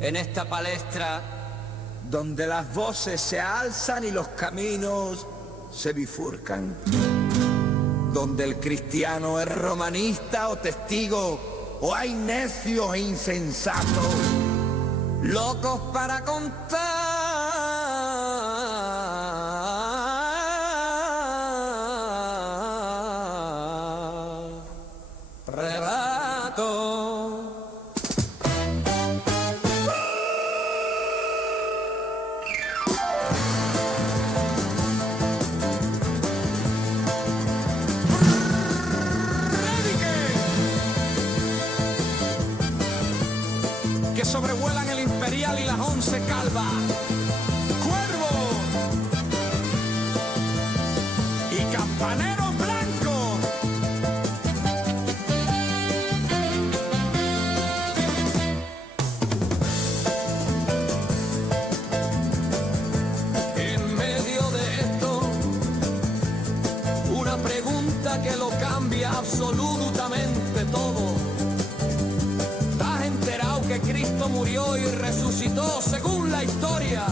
en esta palestra donde las voces se alzan y los caminos se bifurcan, donde el cristiano es romanista o testigo, o hay necios e insensatos, locos para contar relatos. Que sobrevuelan el Imperial y las 11 calvas. Cuervo y campaneros blancos. En medio de esto, una pregunta que lo cambia absolutamente todo. Que Cristo murió y resucitó según la historia.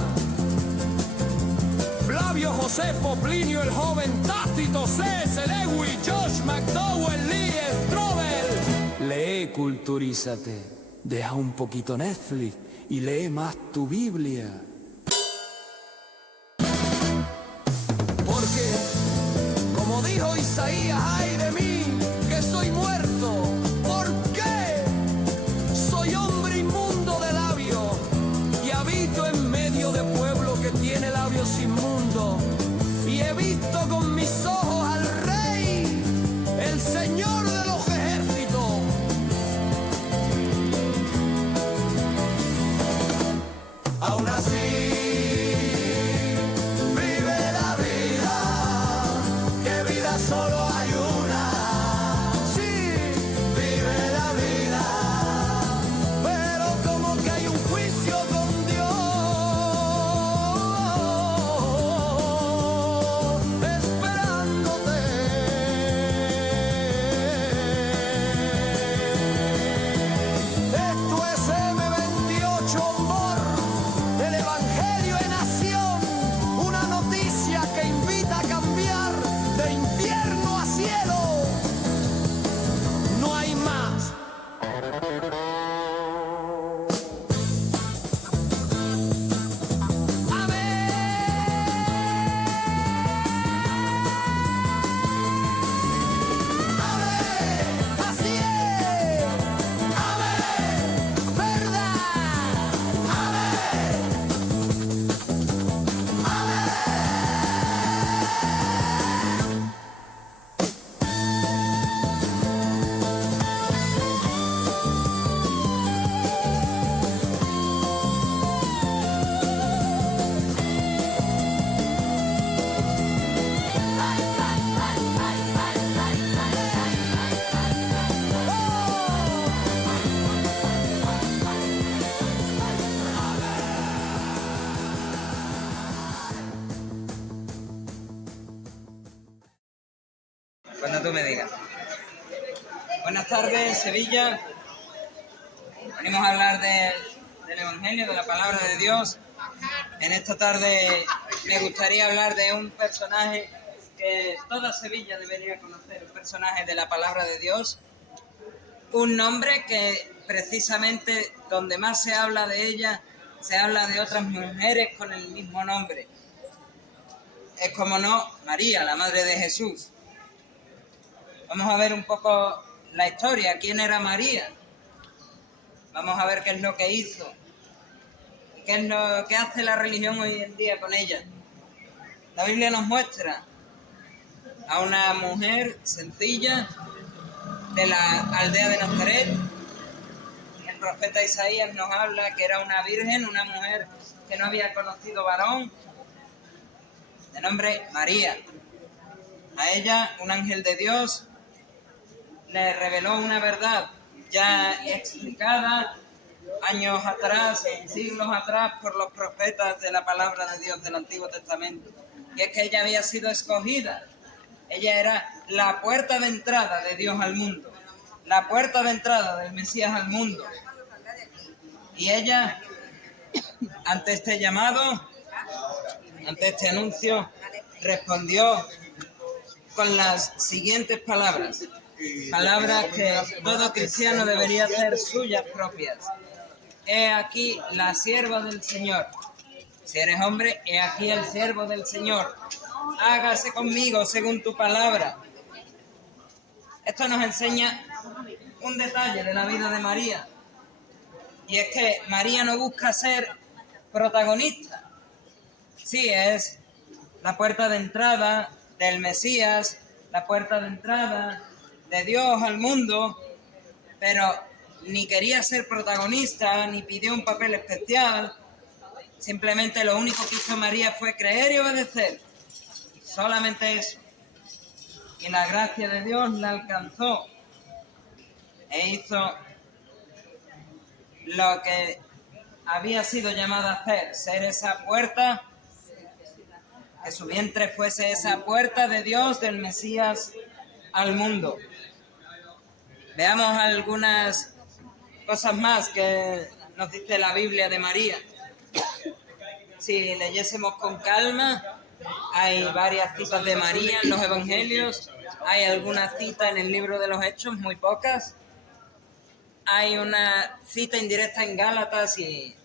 Flavio Josefo, Plinio el Joven, Tácito, C.S. Lewis, Josh McDowell, Lee Strobel. Lee, culturízate, deja un poquito Netflix y lee más tu Biblia. Porque, como dijo Isaías, ay de mí, que soy muerto. Tiene labios inmundos y he visto con mis ojos al Rey, el Señor de los ejércitos. Aún así vive la vida, que vida solo hay una. Sí, vive la vida, pero como que hay un juicio con Dios. Cuando tú me digas. Buenas tardes, Sevilla. Venimos a hablar del Evangelio, de la Palabra de Dios. En esta tarde me gustaría hablar de un personaje que toda Sevilla debería conocer, un personaje de la Palabra de Dios. Un nombre que precisamente donde más se habla de ella, se habla de otras mujeres con el mismo nombre. Es como no, María, la Madre de Jesús. Vamos a ver un poco la historia. ¿Quién era María? Vamos a ver qué es lo que hizo. ¿Qué es lo que hace la religión hoy en día con ella? La Biblia nos muestra a una mujer sencilla de la aldea de Nazaret. El profeta Isaías nos habla que era una virgen, una mujer que no había conocido varón, de nombre María. A ella, un ángel de Dios le reveló una verdad ya explicada años atrás, siglos atrás, por los profetas de la palabra de Dios del Antiguo Testamento, y es que ella había sido escogida. Ella era la puerta de entrada de Dios al mundo, la puerta de entrada del Mesías al mundo. Y ella ante este llamado, ante este anuncio, respondió con las siguientes palabras. Palabras que todo cristiano debería hacer suyas propias. He aquí la sierva del Señor. Si eres hombre, he aquí el siervo del Señor. Hágase conmigo según tu palabra. Esto nos enseña un detalle de la vida de María. Y es que María no busca ser protagonista. Sí, es la puerta de entrada del Mesías, la puerta de entrada de Dios al mundo, pero ni quería ser protagonista, ni pidió un papel especial. Simplemente lo único que hizo María fue creer y obedecer. Solamente eso. Y la gracia de Dios la alcanzó e hizo lo que había sido llamada a hacer, ser esa puerta, que su vientre fuese esa puerta de Dios, del Mesías al mundo. Veamos algunas cosas más que nos dice la Biblia de María. Si leyésemos con calma, hay varias citas de María en los Evangelios, hay algunas citas en el libro de los Hechos, muy pocas. Hay una cita indirecta en Gálatas y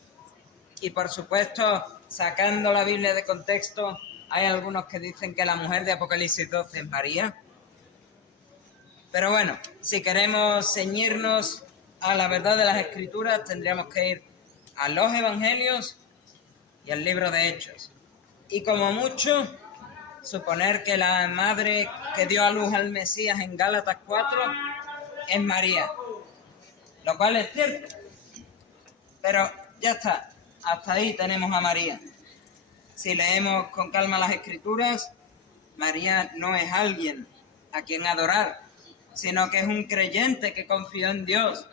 por supuesto, sacando la Biblia de contexto, hay algunos que dicen que la mujer de Apocalipsis 12 es María. Pero bueno, si queremos ceñirnos a la verdad de las Escrituras, tendríamos que ir a los Evangelios y al libro de Hechos. Y como mucho, suponer que la madre que dio a luz al Mesías en Gálatas 4 es María. Lo cual es cierto. Pero ya está, hasta ahí tenemos a María. Si leemos con calma las Escrituras, María no es alguien a quien adorar, sino que es un creyente que confió en Dios.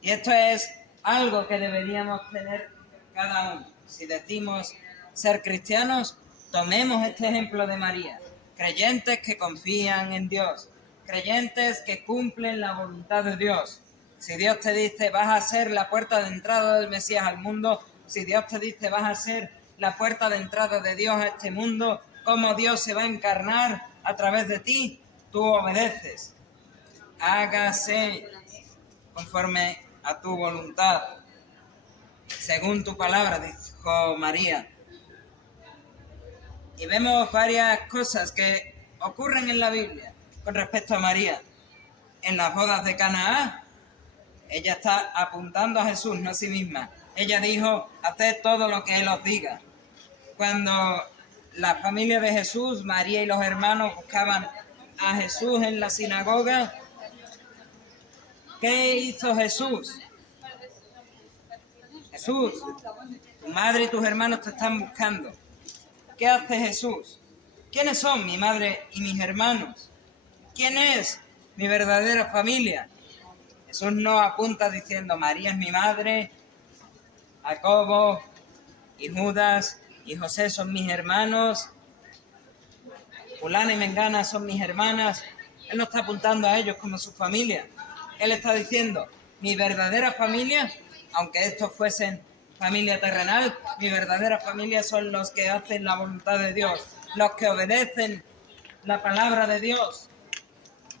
Y esto es algo que deberíamos tener cada uno. Si decimos ser cristianos, tomemos este ejemplo de María. Creyentes que confían en Dios, creyentes que cumplen la voluntad de Dios. Si Dios te dice vas a ser la puerta de entrada del Mesías al mundo, si Dios te dice vas a ser la puerta de entrada de Dios a este mundo, cómo Dios se va a encarnar a través de ti, tú obedeces. Hágase conforme a tu voluntad, según tu palabra, dijo María. Y vemos varias cosas que ocurren en la Biblia con respecto a María. En las bodas de Canaán, ella está apuntando a Jesús, no a sí misma. Ella dijo, haced todo lo que Él os diga. Cuando la familia de Jesús, María y los hermanos buscaban a Jesús en la sinagoga, ¿qué hizo Jesús? Jesús, tu madre y tus hermanos te están buscando. ¿Qué hace Jesús? ¿Quiénes son mi madre y mis hermanos? ¿Quién es mi verdadera familia? Jesús no apunta diciendo, María es mi madre, Jacobo y Judas y José son mis hermanos, Fulana y Mengana son mis hermanas. Él no está apuntando a ellos como su familia. Él está diciendo, mi verdadera familia, aunque estos fuesen familia terrenal, mi verdadera familia son los que hacen la voluntad de Dios, los que obedecen la palabra de Dios.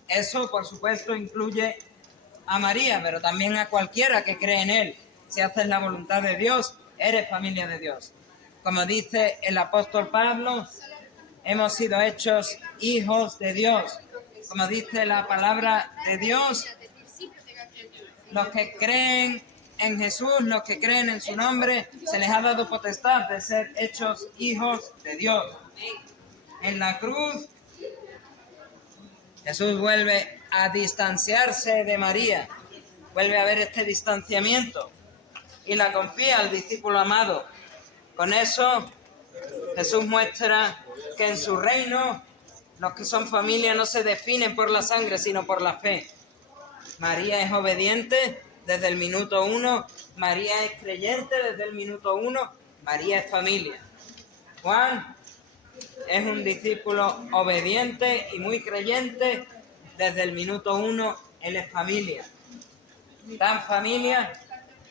Eso, por supuesto, incluye a María, pero también a cualquiera que cree en Él. Si haces la voluntad de Dios, eres familia de Dios. Como dice el apóstol Pablo, hemos sido hechos hijos de Dios. Como dice la palabra de Dios, los que creen en Jesús, los que creen en su nombre, se les ha dado potestad de ser hechos hijos de Dios. En la cruz, Jesús vuelve a distanciarse de María, vuelve a ver este distanciamiento y la confía al discípulo amado. Con eso, Jesús muestra que en su reino los que son familia no se definen por la sangre, sino por la fe. María es obediente desde el minuto 1, María es creyente desde el minuto 1, María es familia. Juan es un discípulo obediente y muy creyente desde el minuto 1, él es familia. Tan familia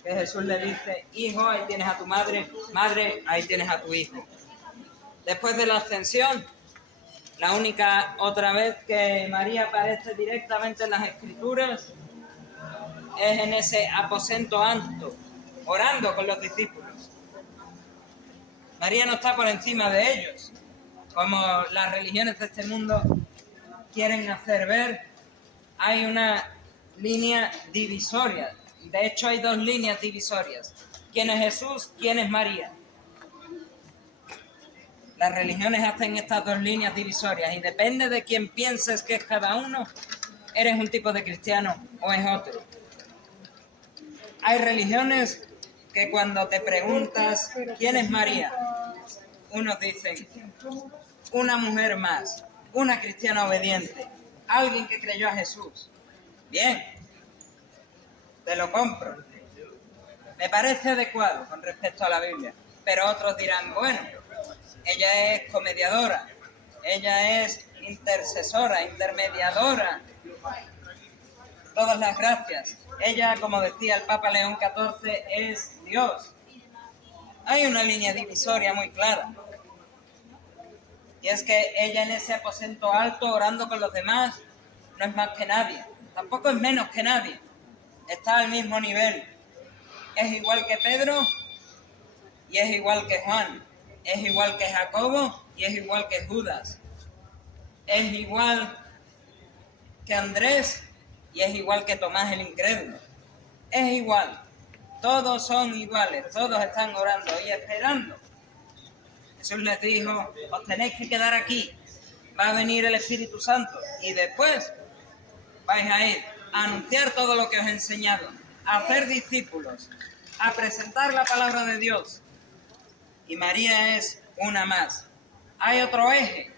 que Jesús le dice, hijo, ahí tienes a tu madre, madre, ahí tienes a tu hijo. Después de la ascensión, la única otra vez que María aparece directamente en las Escrituras es en ese aposento alto, orando con los discípulos. María no está por encima de ellos, como las religiones de este mundo quieren hacer ver. Hay una línea divisoria. De hecho, hay dos líneas divisorias. ¿Quién es Jesús? ¿Quién es María? Las religiones hacen estas dos líneas divisorias y depende de quién pienses que es cada uno, eres un tipo de cristiano o es otro. Hay religiones que cuando te preguntas ¿quién es María? Unos dicen una mujer más, una cristiana obediente, alguien que creyó a Jesús. Bien, te lo compro. Me parece adecuado con respecto a la Biblia, pero otros dirán, bueno, ella es comediadora, ella es intercesora, intermediadora, todas las gracias. Ella, como decía el Papa León XIV, es Dios. Hay una línea divisoria muy clara. Y es que ella en ese aposento alto, orando con los demás, no es más que nadie. Tampoco es menos que nadie. Está al mismo nivel. Es igual que Pedro y es igual que Juan. Es igual que Jacobo y es igual que Judas. Es igual que Andrés y es igual que Tomás el incrédulo. Es igual. Todos son iguales. Todos están orando y esperando. Jesús les dijo, os tenéis que quedar aquí. Va a venir el Espíritu Santo y después vais a ir a anunciar todo lo que os he enseñado, a hacer discípulos, a presentar la palabra de Dios. Y María es una más. Hay otro eje.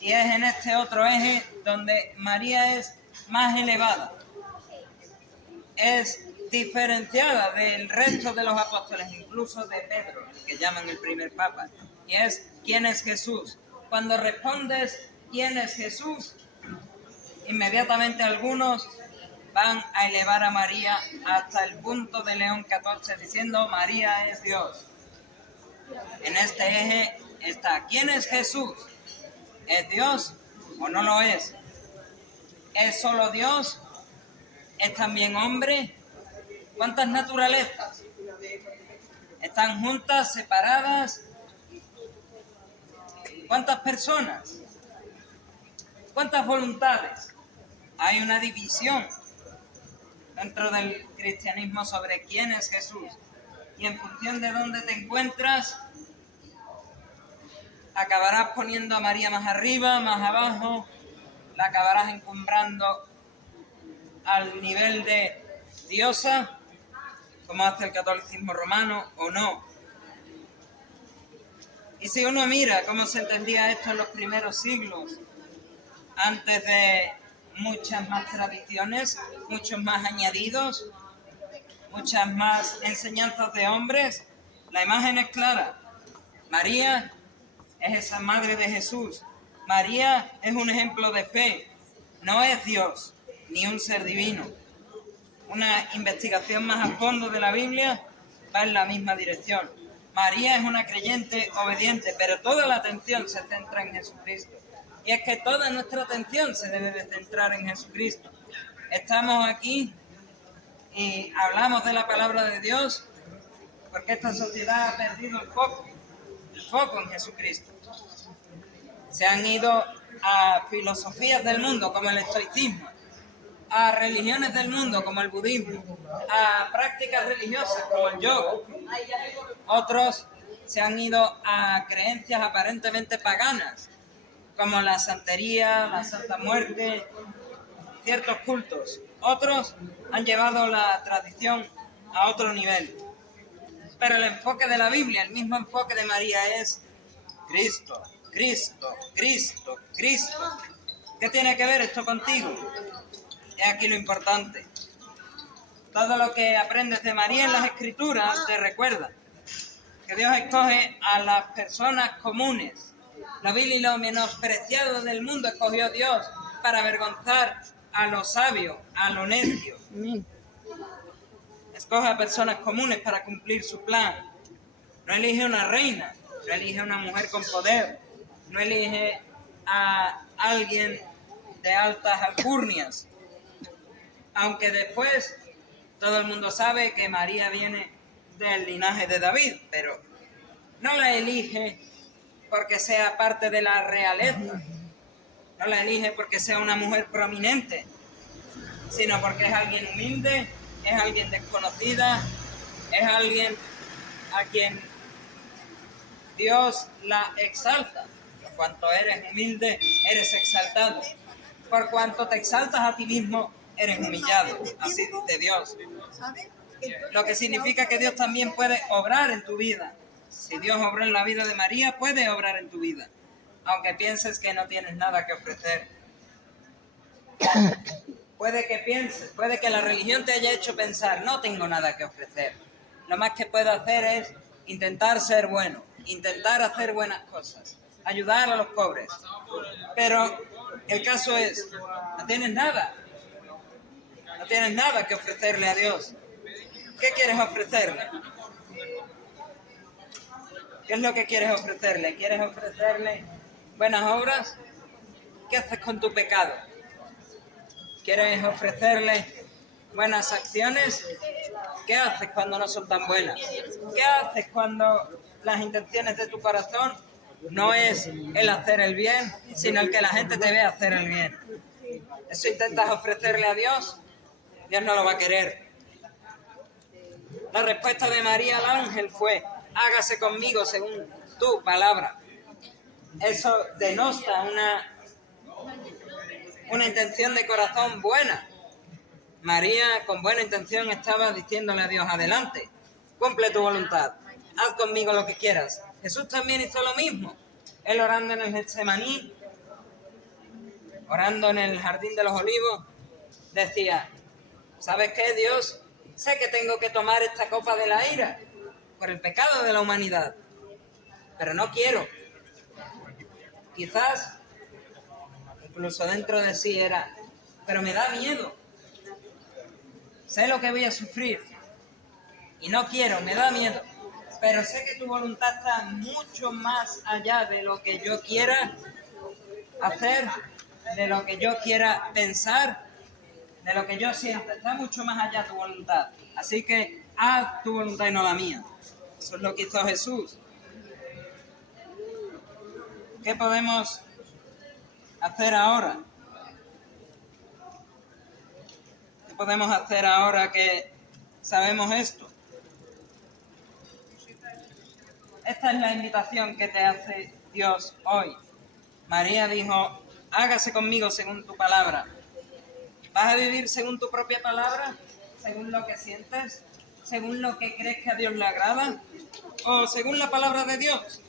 Y es en este otro eje donde María es más elevada. Es diferenciada del resto de los apóstoles, incluso de Pedro, que llaman el primer papa. Y es, ¿quién es Jesús? Cuando respondes, ¿quién es Jesús? Inmediatamente algunos van a elevar a María hasta el punto de León XIV diciendo María es Dios. En este eje está ¿quién es Jesús? ¿Es Dios o no lo es? ¿Es solo Dios? ¿Es también hombre? ¿Cuántas naturalezas? ¿Están juntas, separadas? ¿Cuántas personas? ¿Cuántas voluntades? Hay una división dentro del cristianismo sobre quién es Jesús. Y en función de dónde te encuentras, acabarás poniendo a María más arriba, más abajo, la acabarás encumbrando al nivel de diosa, como hace el catolicismo romano, o no. Y si uno mira cómo se entendía esto en los primeros siglos, antes de muchas más tradiciones, muchos más añadidos, muchas más enseñanzas de hombres, la imagen es clara. María es esa madre de Jesús. María es un ejemplo de fe. No es Dios, ni un ser divino. Una investigación más a fondo de la Biblia va en la misma dirección. María es una creyente obediente, pero toda la atención se centra en Jesucristo. Y es que toda nuestra atención se debe de centrar en Jesucristo. Estamos aquí y hablamos de la palabra de Dios porque esta sociedad ha perdido el foco en Jesucristo. Se han ido a filosofías del mundo como el estoicismo, a religiones del mundo como el budismo, a prácticas religiosas como el yoga. Otros se han ido a creencias aparentemente paganas como la santería, la Santa Muerte, ciertos cultos. Otros han llevado la tradición a otro nivel. Pero el enfoque de la Biblia, el mismo enfoque de María es Cristo, Cristo, Cristo, Cristo. ¿Qué tiene que ver esto contigo? Es aquí lo importante. Todo lo que aprendes de María en las Escrituras te recuerda que Dios escoge a las personas comunes. Lo vil y lo menospreciado del mundo escogió Dios para avergonzar a lo sabio, a lo necio. Escoge a personas comunes para cumplir su plan. No elige una reina, no elige una mujer con poder, no elige a alguien de altas alcurnias. Aunque después todo el mundo sabe que María viene del linaje de David, pero no la elige porque sea parte de la realeza, no la elige porque sea una mujer prominente, sino porque es alguien humilde, es alguien desconocida, es alguien a quien Dios la exalta. Por cuanto eres humilde, eres exaltado. Por cuanto te exaltas a ti mismo, eres humillado. Así dice Dios. Lo que significa que Dios también puede obrar en tu vida. Si Dios obró en la vida de María, puede obrar en tu vida. Aunque pienses que no tienes nada que ofrecer. Puede que pienses, puede que la religión te haya hecho pensar, no tengo nada que ofrecer. Lo más que puedo hacer es intentar ser bueno, intentar hacer buenas cosas, ayudar a los pobres. Pero el caso es, no tienes nada que ofrecerle a Dios. ¿Qué quieres ofrecerle? ¿Qué es lo que quieres ofrecerle? ¿Quieres ofrecerle buenas obras? ¿Qué haces con tu pecado? ¿Quieres ofrecerle buenas acciones? ¿Qué haces cuando no son tan buenas? ¿Qué haces cuando las intenciones de tu corazón no es el hacer el bien, sino el que la gente te vea hacer el bien? ¿Eso intentas ofrecerle a Dios? Dios no lo va a querer. La respuesta de María al ángel fue, hágase conmigo según tu palabra. Eso denota una intención de corazón buena. María, con buena intención, estaba diciéndole a Dios, adelante, cumple tu voluntad, haz conmigo lo que quieras. Jesús también hizo lo mismo. Él orando en el Getsemaní, orando en el Jardín de los Olivos, decía, ¿sabes qué, Dios? Sé que tengo que tomar esta copa de la ira por el pecado de la humanidad, pero no quiero. Quizás, incluso dentro de sí era, pero me da miedo. Sé lo que voy a sufrir y no quiero, me da miedo. Pero sé que tu voluntad está mucho más allá de lo que yo quiera hacer, de lo que yo quiera pensar, de lo que yo siento. Está mucho más allá tu voluntad. Así que haz tu voluntad y no la mía. Eso es lo que hizo Jesús. ¿Qué podemos hacer ahora? ¿Qué podemos hacer ahora que sabemos esto? Esta es la invitación que te hace Dios hoy. María dijo, hágase conmigo según tu palabra. ¿Vas a vivir según tu propia palabra? ¿Según lo que sientes? ¿Según lo que crees que a Dios le agrada? ¿O según la palabra de Dios?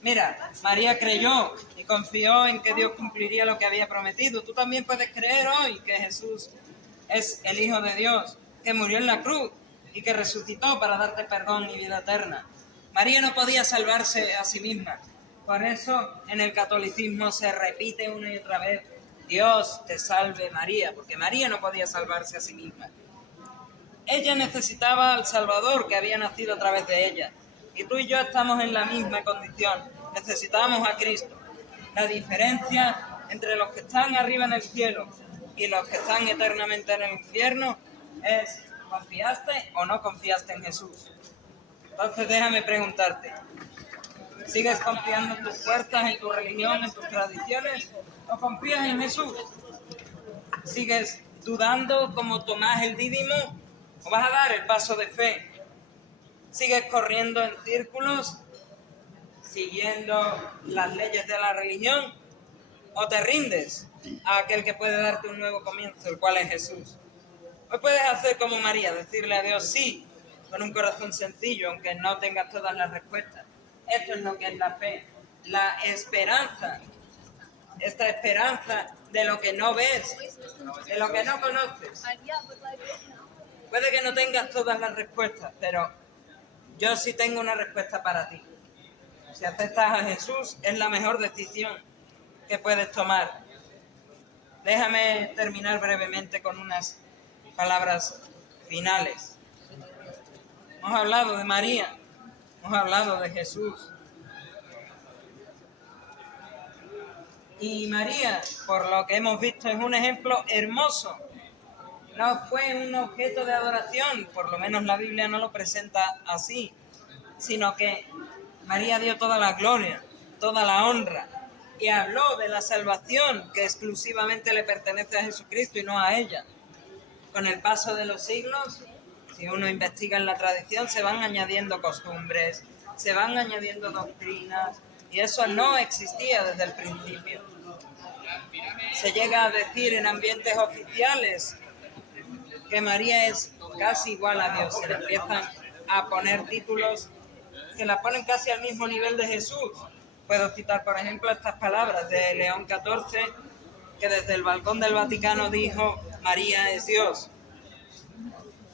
Mira, María creyó y confió en que Dios cumpliría lo que había prometido. Tú también puedes creer hoy que Jesús es el Hijo de Dios, que murió en la cruz y que resucitó para darte perdón y vida eterna. María no podía salvarse a sí misma. Por eso en el catolicismo se repite una y otra vez, Dios te salve María, porque María no podía salvarse a sí misma. Ella necesitaba al Salvador que había nacido a través de ella. Y tú y yo estamos en la misma condición. Necesitamos a Cristo. La diferencia entre los que están arriba en el cielo y los que están eternamente en el infierno es, ¿confiaste o no confiaste en Jesús? Entonces déjame preguntarte, ¿sigues confiando en tus fuerzas, en tu religión, en tus tradiciones? ¿O confías en Jesús? ¿Sigues dudando como Tomás el Dídimo? ¿O vas a dar el paso de fe? ¿Sigues corriendo en círculos, siguiendo las leyes de la religión? ¿O te rindes a aquel que puede darte un nuevo comienzo, el cual es Jesús? Hoy puedes hacer como María, decirle a Dios sí, con un corazón sencillo, aunque no tengas todas las respuestas. Esto es lo que es la fe, la esperanza. Esta esperanza de lo que no ves, de lo que no conoces. Puede que no tengas todas las respuestas, pero yo sí tengo una respuesta para ti. Si aceptas a Jesús, es la mejor decisión que puedes tomar. Déjame terminar brevemente con unas palabras finales. Hemos hablado de María, hemos hablado de Jesús. Y María, por lo que hemos visto, es un ejemplo hermoso. No fue un objeto de adoración, por lo menos la Biblia no lo presenta así, sino que María dio toda la gloria, toda la honra, y habló de la salvación que exclusivamente le pertenece a Jesucristo y no a ella. Con el paso de los siglos, si uno investiga en la tradición, se van añadiendo costumbres, se van añadiendo doctrinas, y eso no existía desde el principio. Se llega a decir en ambientes oficiales que María es casi igual a Dios. Se le empiezan a poner títulos que la ponen casi al mismo nivel de Jesús. Puedo citar, por ejemplo, estas palabras de León XIV, que desde el balcón del Vaticano dijo: María es Dios.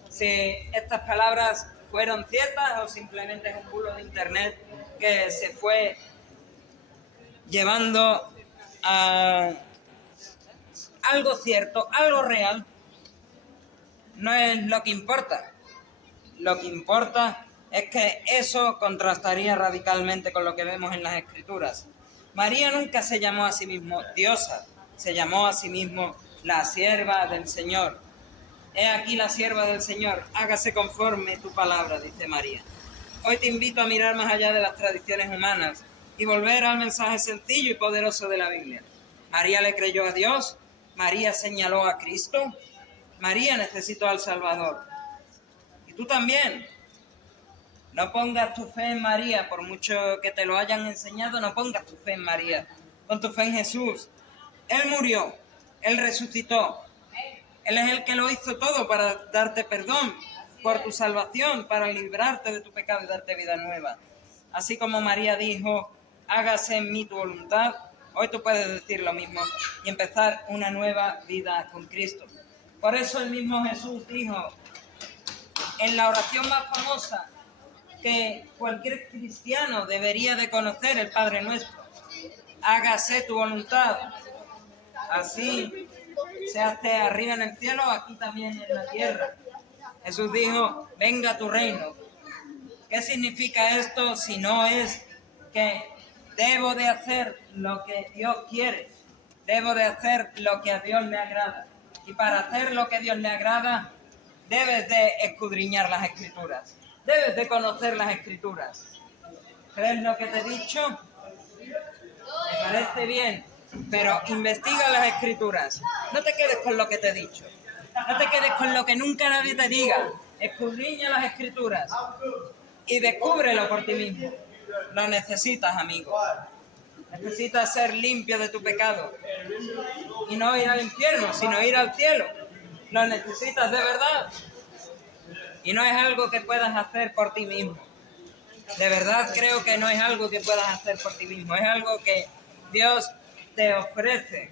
Si estas palabras fueron ciertas o simplemente es un bulo de internet que se fue llevando a algo cierto, algo real, no es lo que importa. Lo que importa es que eso contrastaría radicalmente con lo que vemos en las Escrituras. María nunca se llamó a sí mismo diosa, se llamó a sí mismo la sierva del Señor. He aquí la sierva del Señor, hágase conforme tu palabra, dice María. Hoy te invito a mirar más allá de las tradiciones humanas y volver al mensaje sencillo y poderoso de la Biblia. María le creyó a Dios, María señaló a Cristo, María necesitó al Salvador. Y tú también. No pongas tu fe en María, por mucho que te lo hayan enseñado, no pongas tu fe en María. Pon tu fe en Jesús. Él murió, Él resucitó. Él es el que lo hizo todo para darte perdón, por tu salvación, para librarte de tu pecado y darte vida nueva. Así como María dijo: hágase en mí tu voluntad, hoy tú puedes decir lo mismo y empezar una nueva vida con Cristo. Por eso el mismo Jesús dijo en la oración más famosa que cualquier cristiano debería de conocer, el Padre Nuestro: hágase tu voluntad. Así se hace arriba en el cielo, aquí también en la tierra. Jesús dijo: venga tu reino. ¿Qué significa esto si no es que debo de hacer lo que Dios quiere? Debo de hacer lo que a Dios le agrada. Y para hacer lo que a Dios le agrada, debes de escudriñar las Escrituras. Debes de conocer las Escrituras. ¿Crees lo que te he dicho? Me parece bien, pero investiga las Escrituras. No te quedes con lo que te he dicho. No te quedes con lo que nunca nadie te diga. Escudriña las Escrituras y descúbrelo por ti mismo. Lo necesitas, amigo. Necesitas ser limpio de tu pecado y no ir al infierno, sino ir al cielo. Lo necesitas de verdad. Y no es algo que puedas hacer por ti mismo. De verdad creo que no es algo que puedas hacer por ti mismo. Es algo que Dios te ofrece.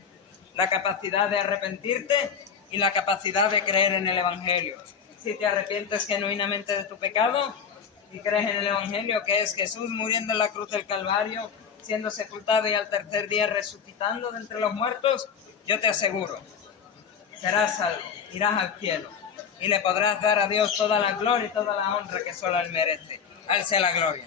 La capacidad de arrepentirte y la capacidad de creer en el Evangelio. Si te arrepientes genuinamente de tu pecado y crees en el Evangelio, que es Jesús muriendo en la cruz del Calvario, siendo sepultado y al tercer día resucitando de entre los muertos, yo te aseguro, serás salvo, irás al cielo y le podrás dar a Dios toda la gloria y toda la honra que solo Él merece. A Él sea la gloria.